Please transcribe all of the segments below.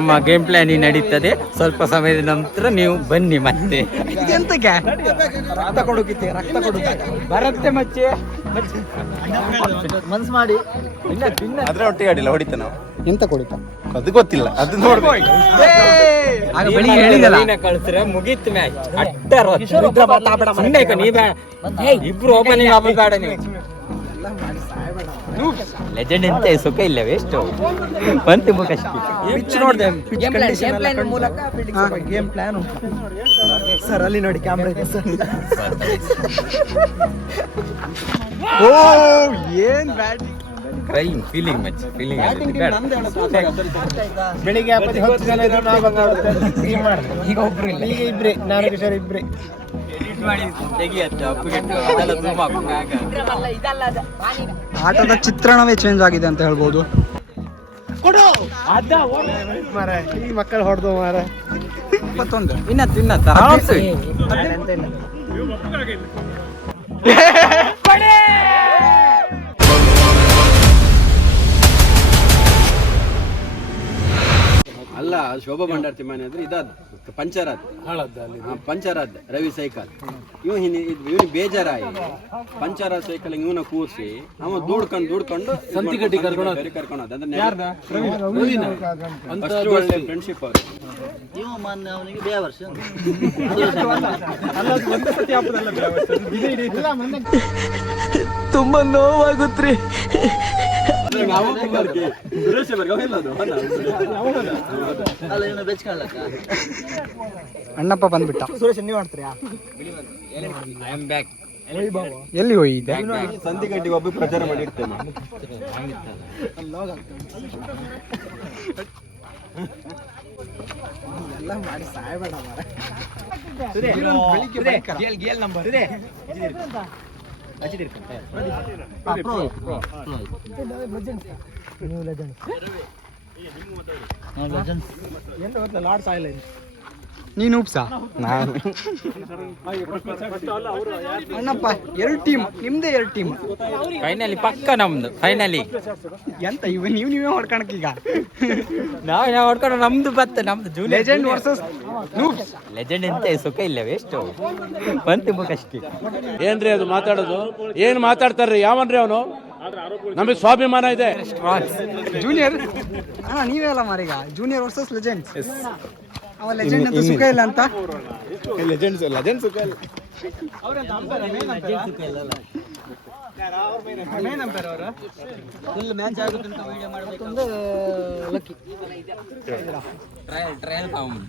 ನಮ್ಮ game plan ನಡೀತದೆ. ಸ್ವಲ್ಪ ಸಮಯದ ನಂತರ ನೀವು ಬನ್ನಿ. ಮತ್ತೆ ಎಂತಕ್ಕೆ ರಕ್ತ ಕೊಡುತ್ತೆ, ರಕ್ತ ಕೊಡುತ್ತೆ ಬರುತ್ತೆ ಮಚ್ಚೆ ಮನ್ಸು ಮಾಡಿ. ಇಲ್ಲ ತಿನ್ನ ಅದ್ರ ಒಟ್ಟಿಗೆ ಆಡಿಲ್ಲ, ಹೊಡಿತ ನಾವು. ಎಂತ ಕೊಡುತ್ತ ಅದು ಗೊತ್ತಿಲ್ಲ, ಅದು ನೋಡ್ಬೇಕು. ಕಳಿಸ್ರೆ ಮುಗೀತು ಮ್ಯಾಚ್. ನೀ ಬೇಡ, ಇಬ್ರು ಓಪನಿಂಗ್ ಆಪ ಬೇಡ. ನೀವು ಲೆಜೆಂಡ್ ಎಂತ ಸುಖ ಇಲ್ಲ, ವೇಸ್ಟ್ ಬಂತು ಮುಖಷ್ಟು. ಪಿಚ್ ನೋಡಿದೆ, ಗೇಮ್ ಪ್ಲಾನ್ ಸರ್ ಅಲ್ಲಿ ನೋಡಿ ಕ್ಯಾಮ್ರಾ ಇದೆ ಸರ್. ಓ ಏನ್ batting, crime feeling much feeling. ಬೆಳಿಗ್ಗೆ 10 ಜನ ಇದ್ರು, ಈಗ ಒಬ್ರು ಇಲ್ಲ, ಈಗ ಇಬ್ರೆ, ನಾನು ಕಿಶೋರ್ ಇಬ್ರೆ. ಆಟದ ಚಿತ್ರಣವೇ ಚೇಂಜ್ ಆಗಿದೆ ಅಂತ ಹೇಳ್ಬೋದು. ಈ ಮಕ್ಕಳು ಹೊಡೆದು ಮಾರ 21 ಇನ್ನತ್ತು ಅಲ್ಲ. ಶೋಭಾ ಭಂಡಾರ್ತಿ ಮನೆ ಅಂದ್ರೆ ಇದಾದ ಪಂಚರಾದ್ ರವಿ ಸೈಕಲ್. ಇವನು ಬೇಜಾರಾಯಿ ಪಂಚರ ಸೈಕಲ್ ಇವನ ಕೂರಿಸಿ ಅವ ದೂಡ್ಕೊಂಡು ಸಂತಿಗಟ್ಟಿ ಕರ್ಕೊಂಡು ಒಳ್ಳೆ ಫ್ರೆಂಡ್ಶಿಪ್ ಅವರು. ತುಂಬಾ ನೋವಾಗುತ್ತ್ರಿ. ಅಣ್ಣಪ್ಪ ಬಂದ್ಬಿಟ್ಟ. ಸುರೇಶ್ ನೀವು ಮಾಡ್ತೀರಾ? ಎಲ್ಲಿ ಹೋಗಿದ್ದೆ? ಸಂತಿಗಟ್ಟಿಗೆ ಒಬ್ಬ ಪ್ರಚಾರ ಮಾಡಿರ್ತೇನೆ. ಎಲ್ಲ ಮಾಡಿ ಸಾಯಬೇಡ ನಂಬರ್ ಇದೆ. ನೀನು ಉಪ್ಸಾ? ನಾನು ಅಣ್ಣಪ್ಪ 2 ಟೀಮ್ ನಿಮ್ದೇ, 2 ಟೀಮ್ ಫೈನಲಿ ಪಕ್ಕ ನಮ್ದು. ಫೈನಲಿ ಎಂತ ನೀವೇ ಹೊಡ್ಕಣಕ್ ಈಗ ನಾವು ಹೊಡ್ಕೊಂಡು ನಮ್ದು ಬತ್ತ ನಮ್ದು ಲೆಜೆಂಡ್ ವರ್ಸಸ್ ಲೆಜೆಂಡ್ ಎಂತ ಸುಖ ಇಲ್ಲ, ವೇಸ್ಟ್ ಬಂತು ಮುಖಷ್ಟೇ. ಏನ್ರಿ ಅದು ಮಾತಾಡೋದು? ಏನ್ ಮಾತಾಡ್ತಾರ್ರಿ? ಯಾವನ್ರಿ ಅವನು? ನಮಗೆ ಸ್ವಾಭಿಮಾನ ಇದೆ. ಜೂನಿಯರ್ ನೀವೇ ಅಲ್ಲ ಮಾರೀಗ, ಜೂನಿಯರ್ ವರ್ಸಸ್ ಲೆಜೆಂಡ್. ಅವ ಲೆಜೆಂಡ್ ಅಂತ ಸುಖ ಇಲ್ಲ ಅಂತ. ಲೆಜೆಂಡ್ ಸುಖ ಇಲ್ಲ. ಫುಲ್ ಮ್ಯಾಚ್ ಆಗುತ್ತೆ ಅಂತ ವಿಡಿಯೋ ಮಾಡಬೇಕಂದ್ರೆ ಲಕ್ಕಿ ಟ್ರಯಲ್ ಕಾಮನ್.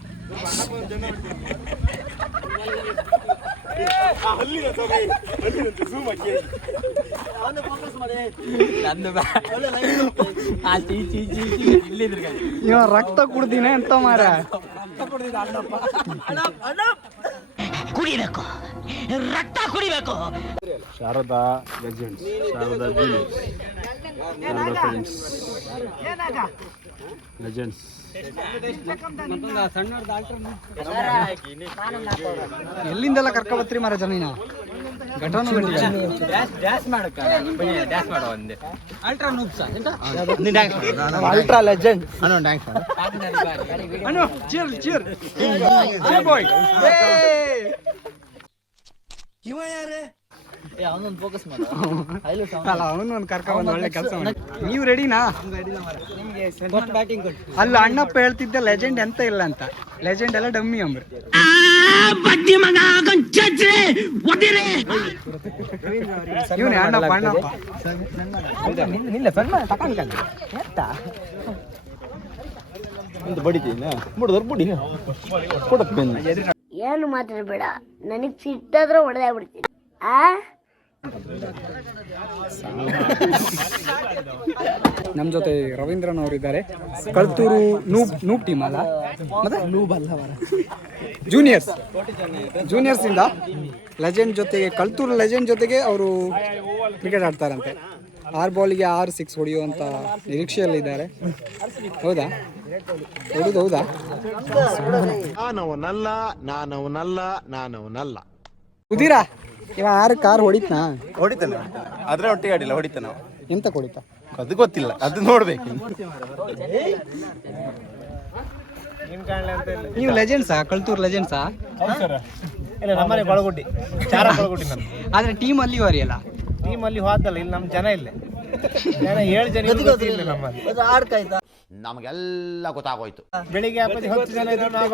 ಇವ ರಕ್ತ ಕುಡ್ದಿನ ಅಂತ ಮಾರ. ಕುಡಿಬೇಕು, ರಕ್ತ ಕುಡಿಬೇಕು. Sharada legends, Sharada juniors, Sharada friends, legends. ಎಲ್ಲಿಂದೆಲ್ಲ ಕರ್ಕೊಬತ್ರಿ ಮಾರ ಜನ ಘಟನೆ ಅಲ್ಟ್ರಾ ಲೆಜೆಂಡ್. ಅವನೊಂದು ಕರ್ಕೊಂಡ್ ಒಳ್ಳೆ ಕೆಲಸ. ನೀವು ರೆಡಿನಾ? ಅಲ್ಲ ಅಣ್ಣಪ್ಪ ಹೇಳ್ತಿದ್ದ ಲೆಜೆಂಡ್ ಎಂತ ಇಲ್ಲ ಅಂತ. ಲೆಜೆಂಡ್ ಎಲ್ಲ ಡಮ್ಮಿ ಅಂಬ್ರಿ. ಇವನೇ ಅಣ್ಣಪ್ಪ. ಏನು ಮಾತಾಡ್ಬೇಡ, ನನಗ್ ಸಿಟ್ಟಾದ್ರೆ ಹೊಡೆದಾಗ್ಬಿಡ್ತೀನಿ. ನಮ್ಮ ಜೊತೆ ರವೀಂದ್ರನ್ ಅವರಿದ್ದಾರೆ. ಕಲ್ತೂರು ನೂಬ್ ಟೀಮ್ ಅಲ್ಲ, ಮತ್ತೆ ನೂಬ್ ಅಲ್ಲ, ಜೂನಿಯರ್ಸ್ ಇಂದ ಲೆಜೆಂಡ್ ಜೊತೆಗೆ, ಕಲ್ತೂರು ಲೆಜೆಂಡ್ ಜೊತೆಗೆ ಅವರು ಕ್ರಿಕೆಟ್ ಆಡ್ತಾರಂತೆ. 6 ಬಾಲಿಗೆ 6 6 ಹೊಡೆಯುವಂತ ನಿರೀಕ್ಷೆಯಲ್ಲಿದ್ದಾರೆ. ಹೌದಾ? ಹೌದಾ? ನಾನವನಲ್ಲ. ಕುದೀರಾ ಇವ 6 ಕಾರ್ ಹೊಡಿತ್ನಾ? ಹೊಡಿತಾನೆ, ಅದ್ರ ಒಟ್ಟಿಗೆ ಆಡಿಲ್ಲ, ಹೊಡಿತಾನೆ. ಎಂತ ಕೊಡಿತ ಅದು ಗೊತ್ತಿಲ್ಲ, ಅದು ನೋಡ್ಬೇಕು. ನೀವು ಲೆಜೆಂಡ್ಸಾ, ಕಲ್ತೂರ್ ಲೆಜೆಂಡ್ಸಾ? ಇಲ್ಲ ನಮ್ಮನೆ ಕೊಳಗುಡ್ಡಿ, ಚಾರ ಕೊಳಗುಡ್ಡಿ ನಾನು. ಆದ್ರೆ ಟೀಮ್ ಅಲ್ಲಿ ಅಲ್ಲ, ಟೀಮಲ್ಲಿ ಹೋದಲ್ಲ, ಇಲ್ಲಿ ನಮ್ಮ ಜನ ಇಲ್ಲ, ಜನ 7 ಜನ ಇಲ್ಲ ನಮ್ಮಲ್ಲಿ. ನಮಗೆಲ್ಲ ಗೊತ್ತಾಗೋಯ್ತು. ಬೆಳಿಗ್ಗೆ 10 ಜನ ಇದ್ರು ನಾವು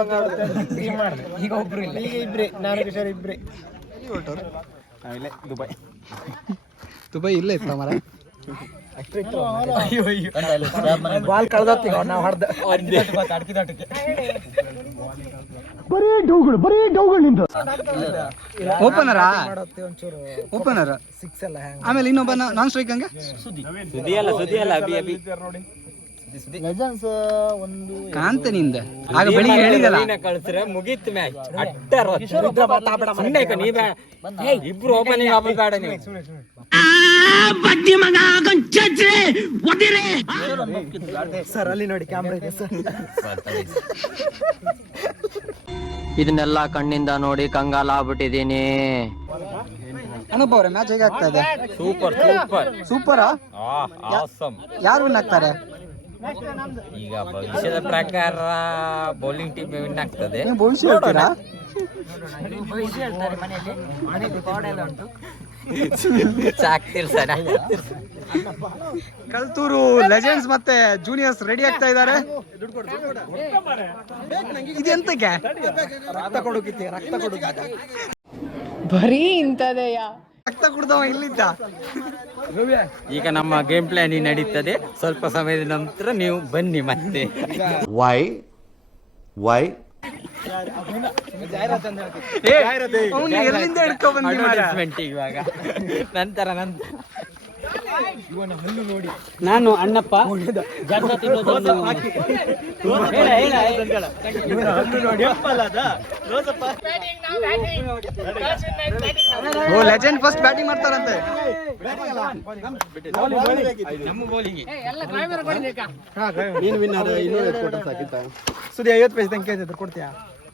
ಟೀಮ್ ಮಾಡಿದೆ. ಈಗ ಒಬ್ರು ಇಲ್ಲ, ಈಗ ಇಬ್ರೇ, ನಾನು ಕಿಶೋರ್ ಇಬ್ರೇ. ಇಲ್ಲೇ ದುಬೈ. ದುಬೈ ಇಲ್ಲೇ ಇತ್ತ ಮರ. ಬಾಲ್ ಕಳ್ದತ್ತೀಗ ನಾವು ಹೊಡೆದ ಓಪನರಾ? ಒಂಚೂರು ಓಪನರ್ 6 ಎಲ್ಲ ಹ್ಯಾಂಗ್. ಆಮೇಲೆ ಇನ್ನೊಬ್ಬ ನಾನ್ ಸ್ಟ್ರೈಕ್ ಹಂಗೆ ಸುದ್ದಿ ಅಲ್ಲ ಅಭಿ ಲೆಜೆಂಡ್ಸ್ ಒಂದು ಕಾಂತನಿಂದ ಆಗ ಬೆಳಿಗ್ಗೆ ಹೇಳಿದಲ್ಲ, ಕಳ್ಸಿದ್ರೆ ಮುಗೀತು ಮ್ಯಾಚ್. ಇಬ್ರು ಓಪನಿಂಗ್ ಬೇಡ ನೀವು. ಸರ್ ಅಲ್ಲಿ ನೋಡಿ ಕ್ಯಾಮ್ರಾ ಇದೆ ಸರ್. ಇದನ್ನೆಲ್ಲ ಕಣ್ಣಿಂದ ನೋಡಿ ಕಂಗಾಲಾಗ್ಬಿಟ್ಟಿದೀನಿ. ಅನೂಪ್ ಅವ್ರೆ ಮ್ಯಾಚ್ ಹೇಗೆ ಆಗ್ತಾ ಇದೆ? ಸೂಪರ್ ಸೂಪರಾ? ಯಾರು ವಿನ್ ಆಗ್ತಾರೆ? ಈಗ ಭವಿಷ್ಯದ ಪ್ರಕಾರ ಬೌಲಿಂಗ್ ಟೀಮ್ ವಿನ್ ಆಗ್ತದೆ. ನೀವು ಭವಿಷ್ಯ ಹೇಳ್ತೀರಾ? ಕಲ್ತೂರು ಲೆಜೆಂಡ್ಸ್ ಮತ್ತೆ ಜೂನಿಯರ್ಸ್ ರೆಡಿ ಆಗ್ತಾ ಇದ್ದಾರೆ. ಇದೆಂತಕ್ಕೆ? ರಕ್ತ ಕೊಡುಕಿತ್ತೆ, ರಕ್ತ ಕೊಡುಕಿತ್ತೆ. ಬರೀ ಇಂಥದೆಯಾ? ರಕ್ತ ಕುಡ್ದವ ಇಲ್ಲಿದ್ದ. ಈಗ ನಮ್ಮ ಗೇಮ್ ಪ್ಲಾನ್ ನಡೀತದೆ. ಸ್ವಲ್ಪ ಸಮಯದ ನಂತರ ನೀವು ಬನ್ನಿ ಮತ್ತೆ. ವೈ ಅವ್ನು ಎಲ್ಲಿಂದ ಹಿಡ್ಕೊ ಬಂದಿ ಮಾರ್ರೆ? Advertisement ಇವಾಗ ನಂತರ ನಾನು ಅಣ್ಣಪ್ಪ ಓ ಲೆಜೆಂಡ್ ಫಸ್ಟ್ ಬ್ಯಾಟಿಂಗ್ ಮಾಡ್ತಾರಂತೆ. ನಮ್ಮ ಬೌಲಿಂಗ್ ನೀನು ವಿನ್ನರ್ 250 ಕೊಟ್ಟ ಸಾಕಿತ್ತ. ಸುದಿ 50 ಪೈಸೆ ತನಕ ಕೇಳಿದ್ರು ಕೊಡ್ತೀಯಾ?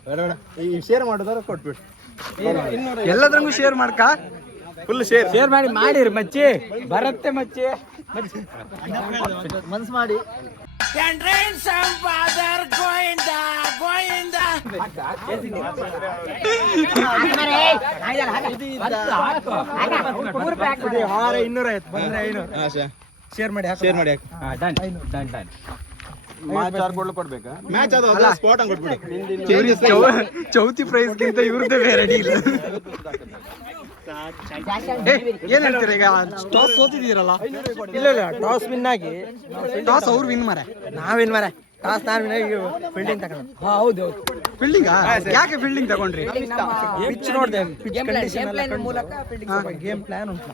ಬೇಡ ಈ ಶೇರ್ ಮಾಡೋದಾರ ಕೊಟ್ಬಿಡು. ಎಲ್ಲದ್ರಂಗೂ ಶೇರ್ ಮಾಡ್ಕ. ಫುಲ್ ಶೇರ್ ಮಾಡಿರಿ ಮಚ್ಚಿ ಬರುತ್ತೆ ಮಚ್ಚಿ. ಮನ್ಸ್ ಮಾಡಿ ಹಾರ 250 ಬಂದ್ರೆ 500 ಶೇರ್ ಮಾಡಿ ಮ್ಯಾಚ್ ಆರ್ ಕೊಡ್ಬೇಕಾ? ಮ್ಯಾಚ್ ಅದು ಸ್ಪಾಟ್ ಹಂಗ್ ಕೊಟ್ಬಿಡು. ಚೌತಿ ಪ್ರೈಸ್ ಗಿಂತ ಇವ್ರದ್ದೇ ಬೇರೆ ಡೀಲ್. ಏನ್ ಹೇಳ್ತೀರಾ ಈಗ? ಟಾಸ್ ಸೋತಿದ್ದೀರಲ್ಲ? ಇಲ್ಲ ಟಾಸ್ ವಿನ್ ಆಗಿ ಟಾಸ್ ಅವ್ರು ವಿನ್ ಮಾರೆ, ನಾವೇನ್ ಮಾರ ಟಾಸ್ ನಾನು ವಿನ್ ಆಗಿ ಫೀಲ್ಡಿಂಗ್ ತಗೊಂಡು. ಹೌದು ಫೀಲ್ಡಿಂಗ್. ಯಾಕೆ ಫೀಲ್ಡಿಂಗ್ ತಗೊಂಡ್ರಿ? ಪಿಚ್ ನೋಡಿದೆ, ಪಿಚ್ ಕಂಡೀಷನ್ ಎಲ್ಲ ಮೂಲಕ ಫೀಲ್ಡಿಂಗ್ ಗೇಮ್ ಪ್ಲಾನ್ ಉಂಟು.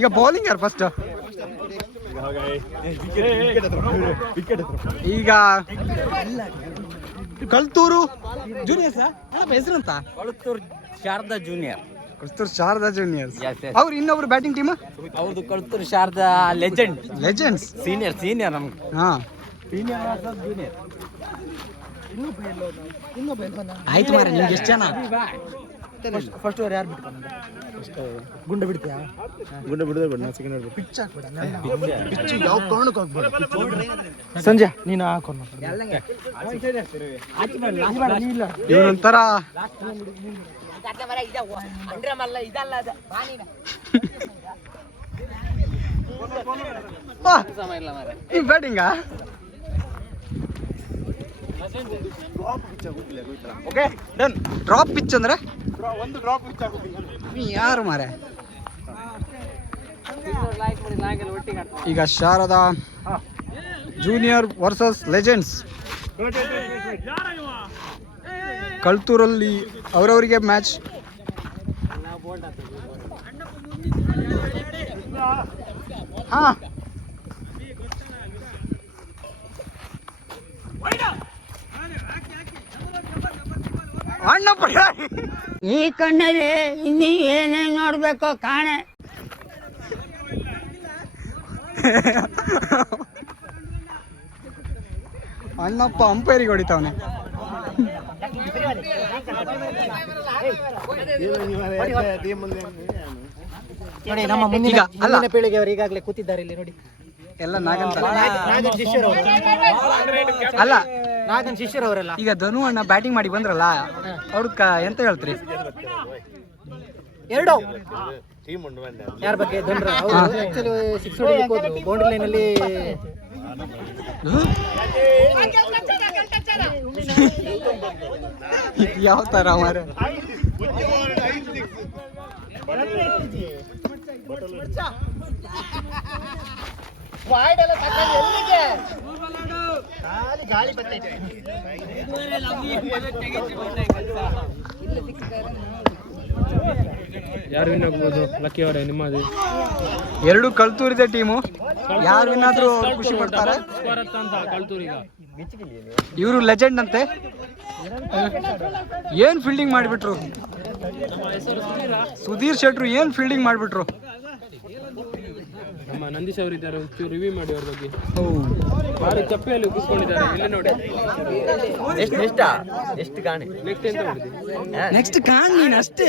ಈಗ ಬೌಲಿಂಗ್ ಯಾರು ಫಸ್ಟ್? ಈಗ ಕಲ್ತೂರು ಜೂನಿಯರ್ಸ್ ಹೆಸರಂತ? Kalathur Sharada junior. Kalthur Sharada juniors. Yes, yes. ಅವ್ರು ಇನ್ನೊಬ್ರು ಬ್ಯಾಟಿಂಗ್ ಟೀಮ್ ಹೌದು, ಕಳತ್ತೂರ್ ಶಾರದಾ ಲೆಜೆಂಡ್ಸ್. ಸೀನಿಯರ್ ನಮ್ಗೆ. ಹಾ ಆಯ್ತು ಮಾರ. ನಿಮ್ಗೆ ಎಷ್ಟು ಜನ? ಫಸ್ಟ್ ಓವರ್ ಯಾರು ಬಿಟ್ಕೊಂಡು ಗುಂಡ ಬಿಡ್ತೀಯಾ? ಗುಂಡ ಬಿಡದೆ ಬಿಡ, ನಾನು ಸೆಕೆಂಡ್ ಹೊಡ್ಬೇಕು. ಪಿಚ್ ಹಾಕ್ಬೇಡ, ಪಿಚ್ ಯಾವ ಕಾರಣಕ್ಕೂ ಹಾಕ್ಬೇಡ. ಸಂಜೆ ನೀನು ಹಾಕೊಂಡು ಇವನೊಂಥರ ನೀವು ಬ್ಯಾಟಿಂಗಾ? Okay done. ಡ್ರಾಪ್ ಪಿಚ್ ಅಂದ್ರೆ ಒಂದು ಡ್ರಾಪ್ ಪಿಚ್ ಹಾಕೋದಿಲ್ಲ. ನೀ ಯಾರು ಮಾರೆ? ಈಗ ಶಾರದಾ ಜೂನಿಯರ್ ವರ್ಸಸ್ ಲೆಜೆಂಡ್ಸ್. ಕಲ್ತೂರಲ್ಲಿ ಅವರವರಿಗೆ ಮ್ಯಾಚ್. ಹಾ ಅಣ್ಣಪ್ಪ ಈ ಕಣ್ಣಲ್ಲಿ ಇನ್ನೀ ಏನೇನ್ ನೋಡ್ಬೇಕೋ ಕಾಣೆ. ಅಣ್ಣಪ್ಪ ಅಂಪೈರಿಗೆ ಹೊಡಿತಾವನೆ. ನೋಡಿ ನಮ್ಮ ಮುಂದಿನ ಅಲ್ಲ. ಪೀಳಿಗೆಯವರು ಈಗಾಗಲೇ ಕೂತಿದ್ದಾರೆ ಇಲ್ಲಿ ನೋಡಿ. ಎಲ್ಲ ನಾಗಂತ. ಅಲ್ಲ ನಾಗನ್ ಶಿಷ್ಯರವರೆಲ್ಲ ಈಗ ಧನು ಅಣ್ಣ ಬ್ಯಾಟಿಂಗ್ ಮಾಡಿ ಬಂದ್ರಲ್ಲ ಅವ್ರಕ್ಕ ಎಂತ ಹೇಳ್ತೀರಿ? ಎರಡು ಯಾರ ಬಗ್ಗೆ ಧನ್ರ ಸಿಕ್ಸ್ ಹೊಡಿಲಿಕ್ಕೆ ಹೋದ್ರು ಬೌಂಡ್ರಿ ಲೈನ್ ಅಲ್ಲಿ. ಯಾವ ತರ ಮಾರ ಗಾಳಿ ಬರ್ತೈತೆ. ಯಾರು ವಿನ್ ಆಗ್ಬೋದು? ಲಕ್ಕಿ ಅವರೇ ನಿಮ್ಮದು. ಎರಡು ಕಲ್ತೂರಿದೆ ಟೀಮು, ಯಾರು ವಿನ್ ಆದ್ರೂ ಖುಷಿ ಪಡ್ತಾರೆ. ಇವರು ಲೆಜೆಂಡ್ ಅಂತೆ. ಏನ್ ಫೀಲ್ಡಿಂಗ್ ಮಾಡಿಬಿಟ್ರು ಸುಧೀರ್ ಶೆಟ್ರು, ಏನ್ ಫೀಲ್ಡಿಂಗ್ ಮಾಡಿಬಿಟ್ರು. ನಮ್ಮ ನಂದೀಶ್ ಅವರು ಇದ್ದಾರೆ, ಒಂಚೂರು ರಿವ್ಯೂ ಮಾಡಿ ಅವ್ರ ಬಗ್ಗೆ. ಭಾರಿ ತಪ್ಪೆಯಲ್ಲಿ ಕೂತ್ಕೊಂಡಿದ್ದಾರೆ, ಇಲ್ಲಿ ನೋಡಿ. ನೆಕ್ಸ್ಟ್ ಕಾಣ್ ನೀನ್ ಅಷ್ಟೇ,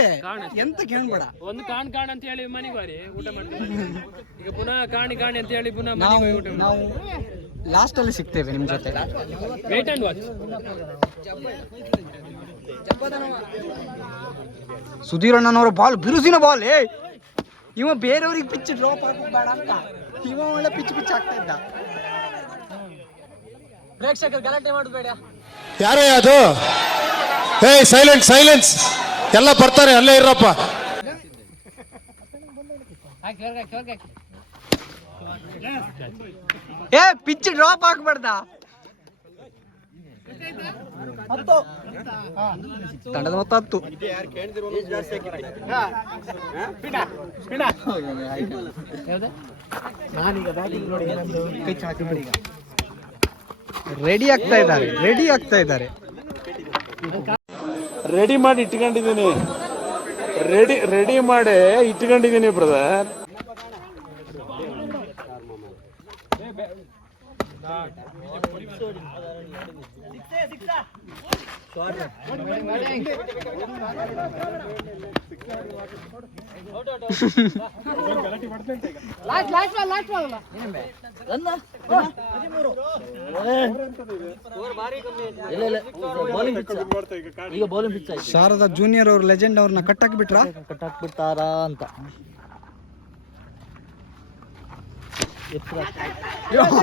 ಎಂತ ಕೇಳ್ಬೇಡ. ಒಂದು ಕಾಣ್ ಅಂತ ಹೇಳಿ ಮನೆಗೆ ಬಾರಿ ಊಟ ಮಾಡ್ತೀವಿ. ಈಗ ಪುನಃ ಕಾಣಿ ಅಂತ ಹೇಳಿ ಪುನಃ ಮನೆಗೆ ಊಟ ಮಾಡಿ. ನಾವು ಲಾಸ್ಟ್ ಅಲ್ಲಿ ಸಿಗ್ತೇವೆ ನಿಮ್ ಜೊತೆ. Wait and watch. ಸುಧೀರ್ ಅಣ್ಣನವರ ಬಾಲ್ ಬಿರುಸಿನ ಬಾಲ್. ಇವ ಬೇರೆಯವ್ರಿಗೆ ಪಿಚ್ ಡ್ರಾಪ್ ಹಾಕಬೇಡ ಅಂತ, ಇವ ಒಳ್ಳೆ ಪಿಚ್ ಆಗ್ತಾ ಇದ್ದ. ಪ್ರೇಕ್ಷಕರು ಗಲಾಟೆ ಮಾಡಬೇಡ. ಯಾರೇ ಅದು? ಸೈಲೆನ್ಸ್ ಎಲ್ಲ ಬರ್ತಾರೆ, ಅಲ್ಲೇ ಇರಪ್ಪ. ಪಿಚ್ ಡ್ರಾಪ್ ಹಾಕ್ಬಾರ್ದ. ತಂಡದ ಮೊತ್ತ 10. ರೆಡಿ ಆಗ್ತಾ ಇದ್ದಾರೆ. ರೆಡಿ ಮಾಡಿ ಇಟ್ಕೊಂಡಿದ್ದೀನಿ ಬ್ರದರ್. ಶಾರದಾ ಜೂನಿಯರ್ ಅವ್ರ ಲೆಜೆಂಡ್ ಅವ್ರನ್ನ ಕಟ್ಟಾಕ್ಬಿಟ್ಟಾರಾ ಅಂತ. ಎರಡು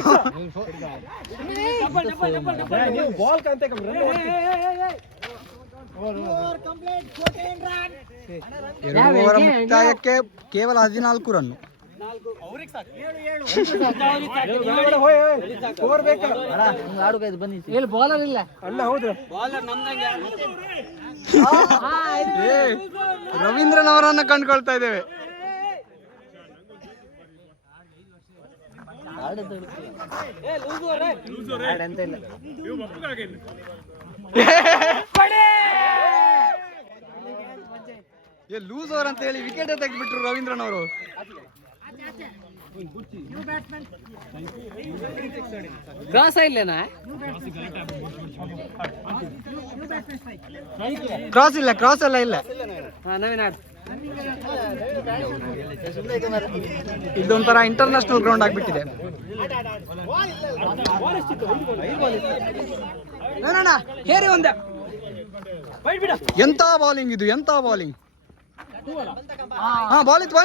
ಓವರ್ ಮುಕ್ತಾಯಕ್ಕೆ ಕೇವಲ 14 ರನ್. ಬಾಲರ್ ಇಲ್ಲ. ರವೀಂದ್ರನ್ ಅವರನ್ನ ಕಂಡುಕೊಳ್ತಾ ಇದ್ದೇವೆ. ಲೂಸ್ ಓವರ್ ಅಂತ ಹೇಳಿ ವಿಕೆಟ್ ತೆಗೆದ್ಬಿಟ್ರು ರವೀಂದ್ರನ್ ಅವರು. ಕ್ರಾಸ್ ಇಲ್ಲೇನಾ? ಕ್ರಾಸ್ ಎಲ್ಲ ಇಲ್ಲ. ಇದೊಂಥರ ಇಂಟರ್ನ್ಯಾಷನಲ್ ಗ್ರೌಂಡ್ ಆಗ್ಬಿಟ್ಟಿದೆ. ಹೇರಿ ಒಂದೇ. ಎಂತ ಬಾಲಿಂಗ್ ಇದು, ಎಂತ ಬಾಲಿಂಗ್. ಬಾಲಿತ್ತು.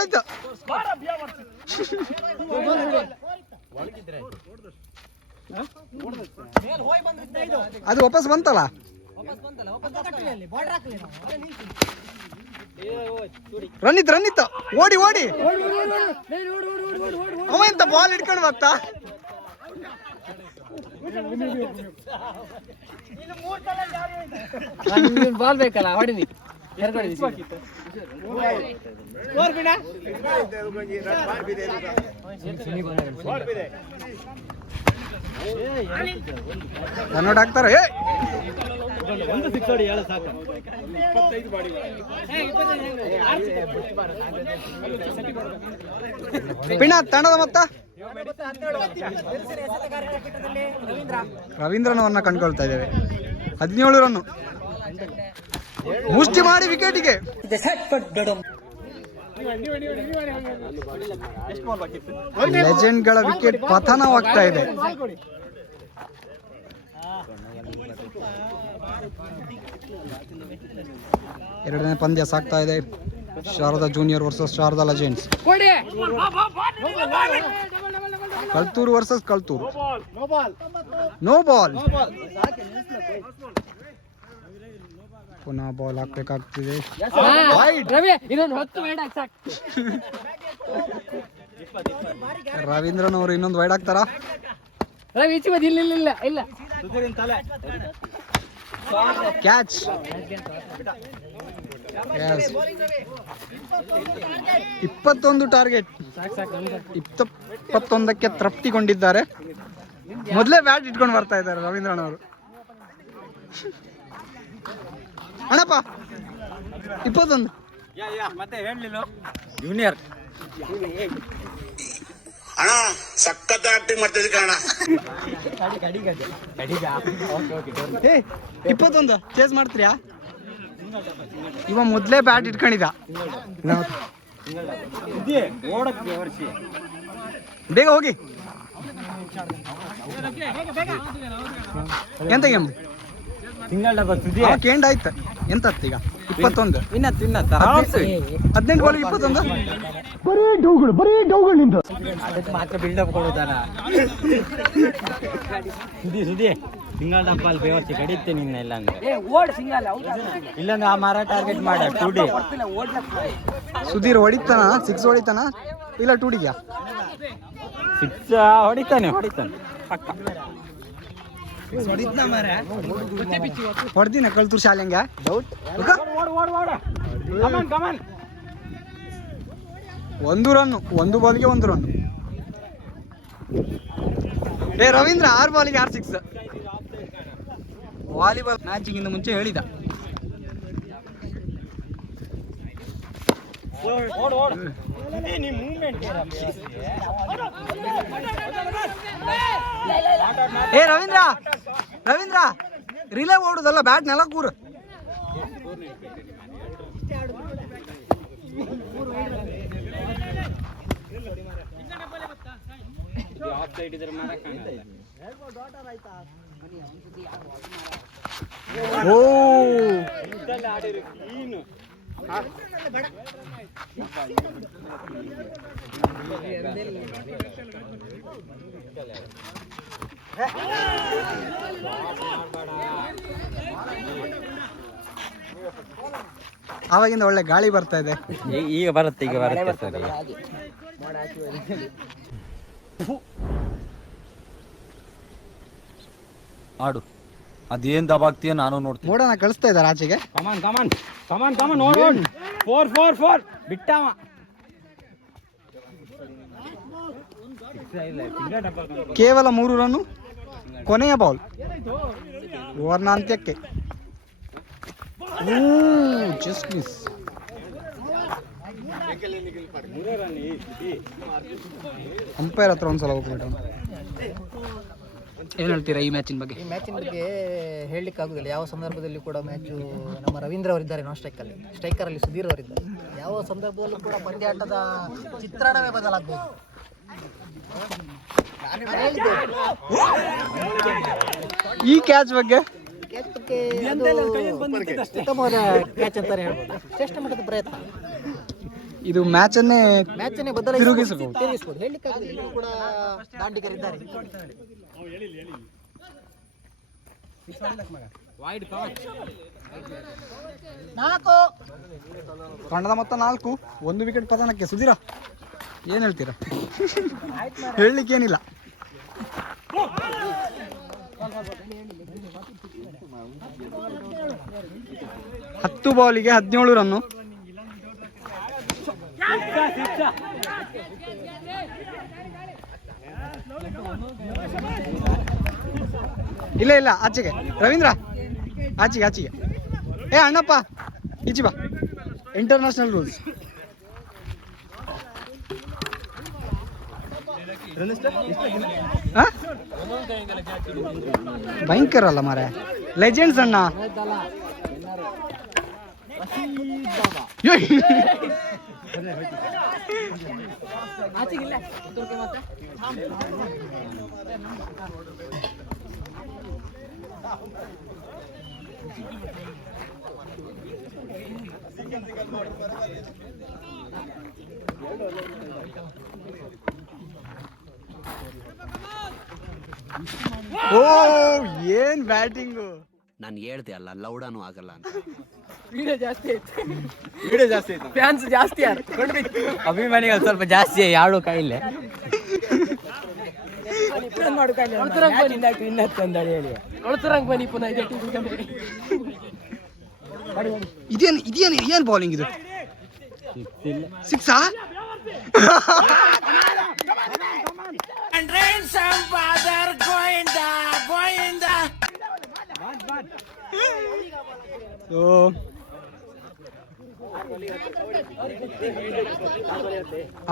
ಅದು ವಾಪಸ್ ಬಂತಲ್ಲ. ರನ್ ಇತ್ತು. ಓಡಿ ಅವ ಎಂತ ಬಾಲ್ ಹಿಡ್ಕೊಂಡು ಬರ್ತಾ. ಬಾಲ್ ಬೇಕಲ್ಲ, ಹೊಡಿನಿ. ರನ್ ಹಾಕ್ತಾರೆ. ಪಿಣ ತಂಡದ ಮೊತ್ತ ರವೀಂದ್ರನ್ ಅವರನ್ನ ಕಂಡುಕೊಳ್ತಾ ಇದ್ದೇವೆ. 17 ರನ್ ಮುಷ್ಟಿ ಮಾಡಿ ವಿಕೆಟಿಗೆ. ಲೆಜೆಂಡ್ಗಳ ವಿಕೆಟ್ ಪತನವಾಗ್ತಾ ಇದೆ. ಎರಡನೇ ಪಂದ್ಯ ಸಾಗ್ತಾ ಇದೆ. Sharada junior versus Sharada legends. Kalturu versus Kalturu. No ball. ಪುನಃ ಬಾಲ್ ಹಾಕ್ಬೇಕಾಗ್ತಿದೆ. ರವೀಂದ್ರನ್ ಅವರು ಇನ್ನೊಂದು ವೈಡ್ ಹಾಕ್ತಾರ. ಕ್ಯಾಚ್. 21 ಟಾರ್ಗೆಟ್. 21ಕ್ಕೆ ತೃಪ್ತಿಗೊಂಡಿದ್ದಾರೆ. ಮೊದಲೇ ಬ್ಯಾಟ್ ಇಟ್ಕೊಂಡು ಬರ್ತಾ ಇದ್ದಾರೆ ರವೀಂದ್ರನ್ ಅವರು. ಅಣ್ಣಪ್ಪ 21 ಮತ್ತೆ ಹೇಳಲಿಲ್ಲ ಜೂನಿಯರ್ ಅಣ್ಣ ಸಖತ್ ಆಕ್ಟಿಂಗ್ ಮಾಡ್ತಿದ್ದೆ ಕಣ. 21 ಚೇಸ್ ಮಾಡ್ತೀರಾ? ಇವ ಮೊದಲೇ ಬ್ಯಾಟ್ ಇಟ್ಕೊಂಡಿದ್ದ. ಬೇಗ ಹೋಗಿ. ಎಂತ ಗೇಮ್? ಕೇಂಡ್ ಆಯ್ತು. ಎಂತ ಈಗ 21 18 ಬಾಲ್ 21. ಮಾತ್ರ ಬಿಲ್ಡಪ್ ಕೊಡುತ್ತಾನ. ಸುದಿ ಸಿಂಗಲ್ ಡಂಪಲ್ಲಿ ಬೇವರ್ಸಿ ಕಡಿತೆ ನಿನ್ನ ಇಲ್ಲಂದ್ರೆ ಆ ಮರ ಟಾರ್ಗೆಟ್ ಮಾಡ 2D. ಸುಧೀರ್ ಹೊಡಿತಾನ? 6 ಹೊಡಿತಾನ ಇಲ್ಲ 2Dಗೆ? 6 ಹೊಡಿತಾನೆ ಪಕ್ಕ. ಹೊಡ್ದಿನ ಕಲ್ತೂರು ಶಾಲೆಂಗ ಡೌಟ್. 1 ರನ್, 1 ಬಾಲ್ಗೆ 1 ರನ್. ರವೀಂದ್ರ 6 ಬಾಲಿಗೆ 6 ಸಿಕ್ಸ್. ವಾಲಿಬಾಲ್ ಮ್ಯಾಚಿಗಿಂತ ಮುಂಚೆ ಹೇಳಿದ. ರವೀಂದ್ರ ರಿಲೇ ಓಡುದಲ್ಲ, ಬ್ಯಾಟ್ ನೆಲ ಕೂರು. ಆವಾಗಿಂದ ಒಳ್ಳೆ ಗಾಳಿ ಬರ್ತಾ ಇದೆ. ಈಗ ಬರುತ್ತೆ ಸರ್. ಆಡು ಅದೇನ್ ದಬಾಗ್ತೀಯ ನಾನು ನೋಡ್ತೀನಿ. ನೋಡೋಣ, ಕಳಿಸ್ತಾ ಇದ್ದಾರೆ ಆಚೆಗೆ. ಕಮಾನ್ ನೋಡ್ 4 ಬಿಟ್ಟವ. ಕೇವಲ 3 ರನ್ನು. ಕೊನೆಯ ಬಾಲ್ ಓವರ್ನ ಅಂತ್ಯಕ್ಕೆ. Just miss. ಅಂಪೈರ್ ಹತ್ರ ಒಂದ್ಸಲ ಹೋಗ್ಬಿಟ್ಟು ಏನು ಹೇಳ್ತೀರಾ ಈ ಮ್ಯಾಚಿನ ಬಗ್ಗೆ? ಈ ಮ್ಯಾಚಿನ ಬಗ್ಗೆ ಹೇಳಲಿಕ್ಕೆ ಆಗುದಿಲ್ಲ. ಯಾವ ಸಂದರ್ಭದಲ್ಲಿ ಕೂಡ ಮ್ಯಾಚು ನಮ್ಮ ರವೀಂದ್ರ ಅವರಿದ್ದಾರೆ ನಾನ್ ಸ್ಟ್ರೈಕರಲ್ಲಿ ಸುಧೀರ್ ಅವರಿದ್ದಾರೆ. ಯಾವ ಸಂದರ್ಭದಲ್ಲೂ ಕೂಡ ಪಂದ್ಯಾಟದ ಚಿತ್ರಣವೇ ಬದಲಾಗಬಹುದು. ಈ ಕ್ಯಾಚ್ ಬಗ್ಗೆ ಉತ್ತಮವಾದ ಕ್ಯಾಚ್ ಅಂತಾನೆ ಹೇಳ್ಬೋದು. ಶ್ರೇಷ್ಠ ಮಟ್ಟದ ಪ್ರಯತ್ನ. ಇದು ಮ್ಯಾಚನ್ನೇ ತಿರುಗಿಸಬಹುದು. ಹೇಳಲಿಕ್ಕೆ ಆಗುದಿಲ್ಲ. ಇಲ್ಲೂ ಕೂಡ ದಾಂಡಿಗರಿದ್ದಾರೆ. ತಂಡದ ಮೊತ್ತ 4, 1 ವಿಕೆಟ್ ಪತನಕ್ಕೆ. ಸುಧೀರ ಏನ್ ಹೇಳ್ತೀರಾ? ಹೇಳಲಿಕ್ಕೇನಿಲ್ಲ. ಹತ್ತು ಬಾಲಿಗೆ 17 ರನ್ನು. ಇಲ್ಲ ಆಚೆಗೆ ರವೀಂದ್ರ, ಆಚೆಗೆ. ಅಣ್ಣಪ್ಪ ಈಚೆ ಬಾ. International rules. ಭಯಂಕರ ಅಲ್ಲ ಮಾರೆ. ಲೆಜೆಂಡ್ಸ್ ಅಣ್ಣ. ಓ ಏನ್ ಬ್ಯಾಟಿಂಗು. ನಾನು ಹೇಳ್ದೆ ಅಲ್ಲ ಲೌಡಾನು ಆಗಲ್ಲ ಅಂತ. ವಿಡಿಯೋ ಜಾಸ್ತಿ ಆಯ್ತು ಫ್ಯಾನ್ಸ್ ಜಾಸ್ತಿ ಯಾರು ಅಭಿಮಾನಿಗಳು ಸ್ವಲ್ಪ ಜಾಸ್ತಿ ಯಾರು ಕಾಯಿಲೆ ಬನ್ನಿ ಪುನಃ ಇದೇನು ಬೌಲಿಂಗ್ ಇದು? ಸಿಕ್ಸಾ?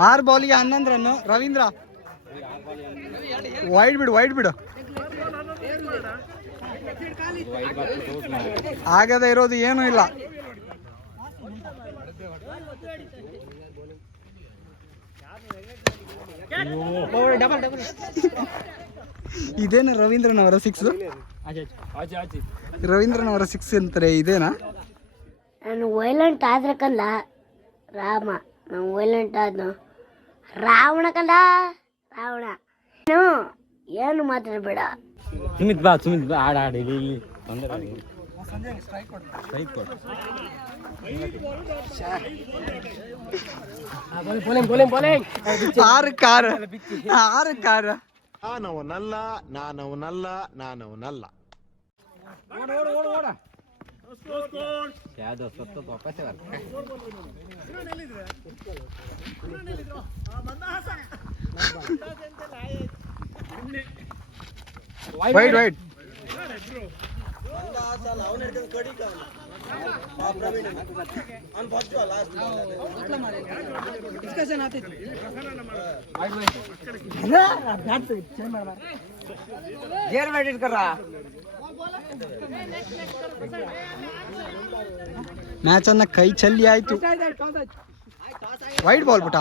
ಆರ್ ಬಾಲಿಗೆ 11 ರನ್. ರವೀಂದ್ರ ವೈಡ್ ಬಿಡು ಆಗದೆ ಇರೋದು ಏನೂ ಇಲ್ಲ. ಇದೇನ ರವೀಂದ್ರನವರ 6? ರವೀಂದ್ರನವರ 6 ಅಂತಾರೆ, ಇದೇನಾ? ನಾನು ವೈಲೆಂಟ್ ಆದ್ರೆ ಕಂದ ರಾಮ, ನಾನು ವೈಲೆಂಟ್ ಆದ್ನು ರಾವಣ ಕಂದ ರಾವಣ. ಏನು ಮಾತಾಡಬೇಡ. ಸುಮಿತ್ ಬಾ ಆಡಿ ಇಲ್ಲಿ ಆರು ಕಾರ್ ನಾನವನಲ್ಲ ಯಾವ್ದೋ ಸತ್ತು ವಾಪಸ್ ವೈಡ್ ಮ್ಯಾಚ್ ಅನ್ನ ಕೈ ಚೆಲ್ಲಿ ಆಯ್ತು. ವೈಡ್ ಬಾಲ್ ಬಿಟ್ಟ.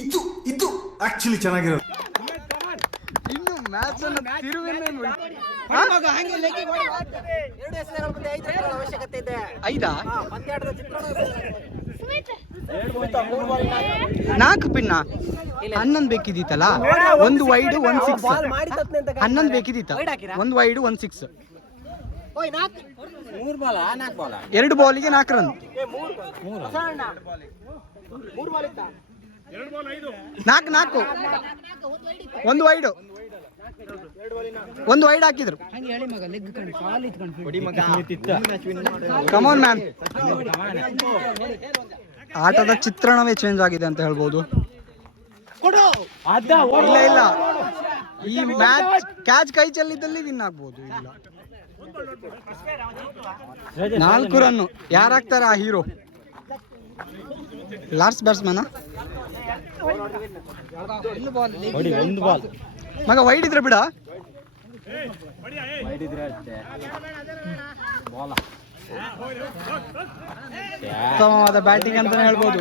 ಇದು ಆಕ್ಚುಲಿ ಚೆನ್ನಾಗಿರೋದು. ಇನ್ನು ಮ್ಯಾಚ್ ಅನ್ನ ಅವಶ್ಯಕತೆ ಇದೆ. 5 4 ಪಿನ್ನ 11 ಬೇಕಿದ್ದೀತಲ್ಲ. 1 ವೈಡ್ 1 6. 11 ಬೇಕಿದ್ದೀತ. 1 ವೈಡ್ 1 6. 2 ಬಾಲಿಗೆ 4 ರನ್. 4 1 ವೈಡ್ 1 ವೈಡ್ ಹಾಕಿದ್ರು. Come on man. ಆಟದ ಚಿತ್ರಣವೇ ಚೇಂಜ್ ಆಗಿದೆ ಅಂತ ಹೇಳ್ಬೋದು. ಇಲ್ಲ ಈ ಮ್ಯಾಚ್ ಕ್ಯಾಚ್ ಕೈ ಚೆಲ್ಲಿದ್ದಲ್ಲಿ ವಿನ್ ಆಗ್ಬೋದು. ಇಲ್ಲ 4 ರನ್ ಯಾರಾಗ್ತಾರೆ ಆ ಹೀರೋ? ಲಾಸ್ಟ್ ಬ್ಯಾಟ್ಸ್ಮನ್ ಮಗ. ವೈಡ್ ಇದ್ರೆ ಬಿಡ. ಉತ್ತಮವಾದ ಬ್ಯಾಟಿಂಗ್ ಅಂತಾನೆ ಹೇಳ್ಬೋದು.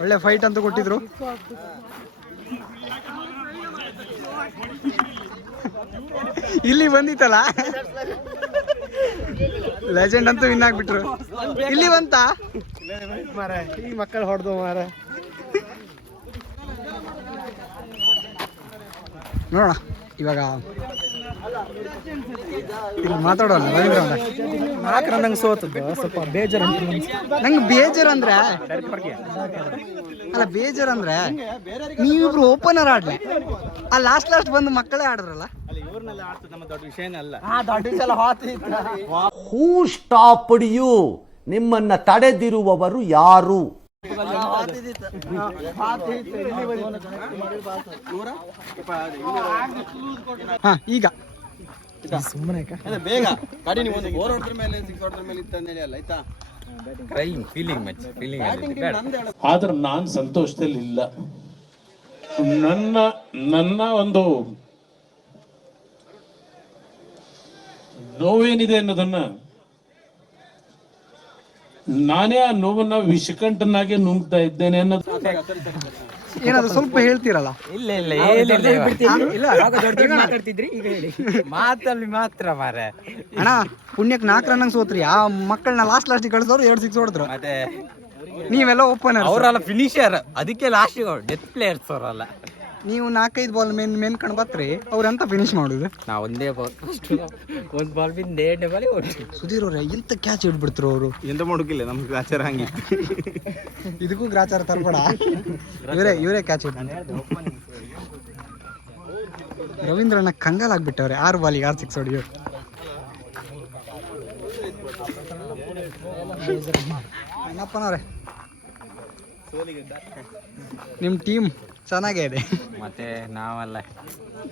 ಒಳ್ಳೆ ಫೈಟ್ ಅಂತ ಕೊಟ್ಟಿದ್ರು. ಇಲ್ಲಿ ಬಂದಿತ್ತಲ್ಲ ಲೆಜೆಂಡ್ ಅಂತೂ ವಿನ್ ಆಗ್ಬಿಟ್ರು. ಇಲ್ಲಿ ಬಂತ ಈ ಮಕ್ಕಳು ಹೊಡೆದು ಮಾರ. ನೋಡೋಣ ಇವಾಗ ಇಲ್ಲಿ ಮಾತಾಡೋಣ. ರವೀಂದ್ರ ನಂಗೆ ಸೋತದ್ದು ಸ್ವಲ್ಪ ಬೇಜಾರು. ನಂಗೆ ಬೇಜಾರಂದ್ರೆ ನೀವಿಬ್ರು ಓಪನರ್ ಆಡ್ಲಿ, ಆ ಲಾಸ್ಟ್ ಬಂದು ಮಕ್ಕಳೇ ಆಡಿದ್ರಲ್ಲ. ಹೂ ಸ್ಟಾಪ್ಡ್ ಯು? ನಿಮ್ಮನ್ನ ತಡೆದಿರುವವರು ಯಾರು? ಈಗ ಸುಮ್ಮನೆ ಬೇಗ ಗಾಡಿ ನೀವು ಒಂದು 4 ಹೊಡೆದ್ರ ಮೇಲೆ 6 ಹೊಡೆದ್ರ ಮೇಲೆ ಇತ್ತಂದೇಳಿ ಅಲ್ಲ ಆಯ್ತಾ. ಆದ್ರೆ ನಾನು ಸಂತೋಷದಲ್ಲಿ ಇಲ್ಲ. ನನ್ನ ಒಂದು ನೋವೇನಿದೆ ಅನ್ನೋದನ್ನ ನಾನೇ ಆ ನೋವನ್ನ ವಿಷಕಂಠನಾಗೆ ನುಂಗ್ತಾ ಇದ್ದೇನೆ ಅನ್ನೋದು ಏನಾದ್ರು ಸ್ವಲ್ಪ ಹೇಳ್ತೀರಲ್ಲ? ಇಲ್ಲ ಮಾತಾಡ್ತಿದ್ರಿ ಈಗ ಹೇಳಿ ಮಾತಲ್ಲಿ ಮಾತ್ರ ಮಾರೆ. ಅಣ್ಣ ಪುಣ್ಯಕ್ಕೆ 4 ರನ್ ಸೋತ್ರಿ. ಆ ಮಕ್ಕಳನ್ನ ಲಾಸ್ಟಿಗೆ ಕಳಿಸೋರು 2 6 ಹೊಡೆದ್ರು. ಮತ್ತೆ ನೀವೆಲ್ಲ ಓಪನರ್, ಅವರೆಲ್ಲ ಫಿನಿಷರ್, ಅದಕ್ಕೆ ಲಾಸ್ಟ್ ಡೆತ್ ಪ್ಲೇಯರ್ಸ್ ಅವರಲ್ಲ. ನೀವು 4-5 ಬಾಲ್ ಮೇನ್ಕೊಂಡು ಬತ್ರಿ, ಅವ್ರಂತ ಫಿನಿಶ್ ಮಾಡುದು. ನಾ ಒಂದೇ ಬಾಲ್ ಒಂದು ಬಾಲ್ ಬಿಂದ 2ನೇ ಬಾಲಿ ಹೊಡ್ತೀವಿ. ಸುಧೀರ್ ಅವ್ರೆ ಎಂತ ಕ್ಯಾಚ್ ಹಿಡ್ಬಿಡ್ತಾರೆ ಅವರು. ಎಂತ ಮಾಡೋಕಿಲ್ಲ, ನಮ್ಗೆ ಆಚಾರ ಹಂಗೆ. ಇದಕ್ಕೂ ಗ್ರಾಚಾರ ತರ್ಬೇಡ. ಇವರೇ ಕ್ಯಾಚ್ ಹಿಡ್ತಾರೆ. ರವೀಂದ್ರನ ಕಂಗಾಲಾಗ್ಬಿಟ್ಟವ್ರೆ 6 ಬಾಲಿಗೆ 6 ಸಿಕ್ಸ್ ಹೊಡಿಯೋರು. ಏನಪ್ಪನವ್ರೆ ನಿಮ್ಮ ಟೀಮ್ ಚೆನ್ನಾಗೇ ಇದೆ. ಮತ್ತೆ ನಾವಲ್ಲ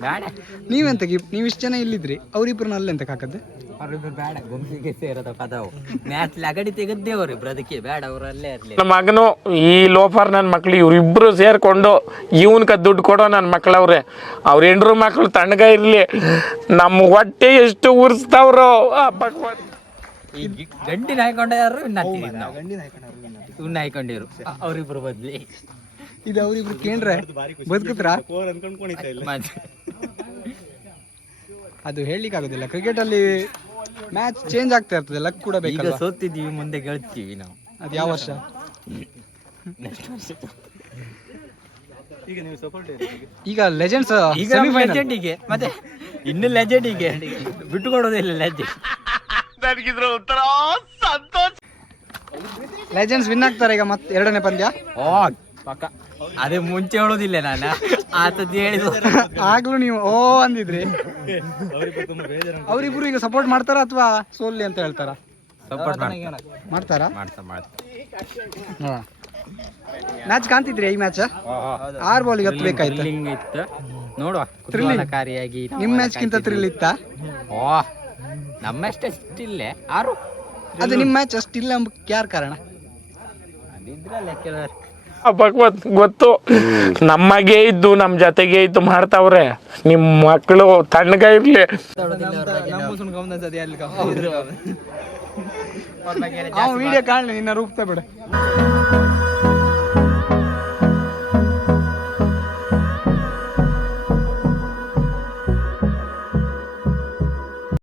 ಬೇಡ, ನೀವೆಂತ ನೀವು ಇಷ್ಟು ಜನ ಇಲ್ಲಿದ್ರಿ, ಅವ್ರಿಬ್ರನ್ನ ಅಲ್ಲೆಂತ ಹಾಕದ್ದೆ? ಅವ್ರಿಬ್ರು ಬೇಡ, ಗುಂಪಿಗೆ ಸೇರದ ಪದವು ಮ್ಯಾಚ್ ಅಗಡಿ ತೆಗದ್ದೇ ಅವ್ರಿಬ್ರು, ಅದಕ್ಕೆ ಬೇಡ ಅವರಲ್ಲೇ ಇರಲಿ. ನನ್ನ ಮಗನು ಈ ಲೋಫರ್ ನನ್ನ ಮಕ್ಳು ಇವರಿಬ್ರು ಸೇರ್ಕೊಂಡು ಇವನ್ಕ ದುಡ್ಡು ಕೊಡೋ ನನ್ನ ಮಕ್ಳವ್ರೆ. ಅವ್ರ ಹೆಂಡ್ರು ಮಕ್ಳು ತಣ್ಣಗ ಇರ್ಲಿ, ನಮ್ಮ ಹೊಟ್ಟೆ ಎಷ್ಟು ಉರ್ಸ್ತಾವ್ರೋ. ಈ ಗಂಡಿನ ಹಾಕೊಂಡ್ಯಾರು ಇವ್ನ ಹಾಕೊಂಡಿರು ಅವ್ರಿಬ್ರು ಬದ್ಲಿ. ಇದು ಅವ್ರಿಬ್ರು ಕೇಂದ್ರ ಬದುಕುತ್ರ ಅದು ಹೇಳಲಿಕ್ಕೆ ಆಗೋದಿಲ್ಲ. ಕ್ರಿಕೆಟ್ ಅಲ್ಲಿ ಮ್ಯಾಚ್ ಚೇಂಜ್ ಆಗ್ತಾ ಇರ್ತದೆ, ಲಕ್ ಕೂಡ ಈಗ ಬೇಕಲ್ಲ. ಸೋತಿದ್ದೀವಿ, ಮುಂದೆ ಗೆಲ್ತೀವಿ ನಾವು. ಅದು ಯಾವ ವರ್ಷ? ಈಗ ಲೆಜೆಂಡ್ಸ್ ಈಗ ಲೆಜೆಂಡಿಗೆ, ಮತ್ತೆ ಇನ್ನು ಲೆಜೆಂಡಿಗೆ ಬಿಟ್ಟುಕೊಡೋದಿಲ್ಲ. ಲೆಜೆಂಡ್ಸ್ ವಿನ್ ಆಗ್ತಾರೆ ಈಗ ಮತ್ತೆ 2ನೇ ಪಂದ್ಯ. ಪಕ್ಕ ಅದೇ ಮುಂಚೆ ಹೇಳೋದಿಲ್ಲ ನಾನು, ಆತದ್ದು ಹೇಳಿದ ಆಗ್ಲೂ ನೀವು ಓ ಅಂದಿದ್ರಿ. ಅವರಿಬ್ರು ಈಗ ಸಪೋರ್ಟ್ ಮಾಡ್ತಾರ ಅಥವಾ ಸೋಲ್ಲಿ ಅಂತ ಹೇಳ್ತಾರ? ಸಪೋರ್ಟ್ ಮಾಡ್ತಾರಾ? ಮಾಡ್ತಾ ಮ್ಯಾಚ್ ಕಾಣ್ತಿದ್ರಿ? ಈ ಮ್ಯಾಚ್ 6 ಬಾಲಿಗೆ ಹತ್ಬೇಕಾಯ್ತು. ಇತ್ತು ನೋಡುವ, ಕುತೂಹಲಕಾರಿಯಾಗಿ. ನಿಮ್ ಮ್ಯಾಚ್ ಗಿಂತ ಥ್ರಿಲ್ ಇತ್ತ? ನಮ್ಮಷ್ಟೇ ಸ್ಟಿಲ್ಲೇ 6. ಅದು ನಿಮ್ ಮ್ಯಾಚ್ ಅಷ್ಟಿಲ್ಲ ಅಂಬಕ್ಕೆ ಯಾರು ಕಾರಣ? ಅದಿದ್ರಲ್ಲ ಕೆಲವರು ಭಗವತ್ ಗೊತ್ತು, ನಮಗೆ ಇದ್ದು ನಮ್ಮ ಜೊತೆಗೆ ಇದ್ದು ಮಾಡ್ತಾವ್ರೆ. ನಿಮ್ಮ ಮಕ್ಕಳು ತಣ್ಣಗ ಇರ್ಲಿ. ವಿಡಿಯೋ ಕಾಣಲಿ, ನಿನ್ನ ರೂಪ್ತಾ ಬಿಡ.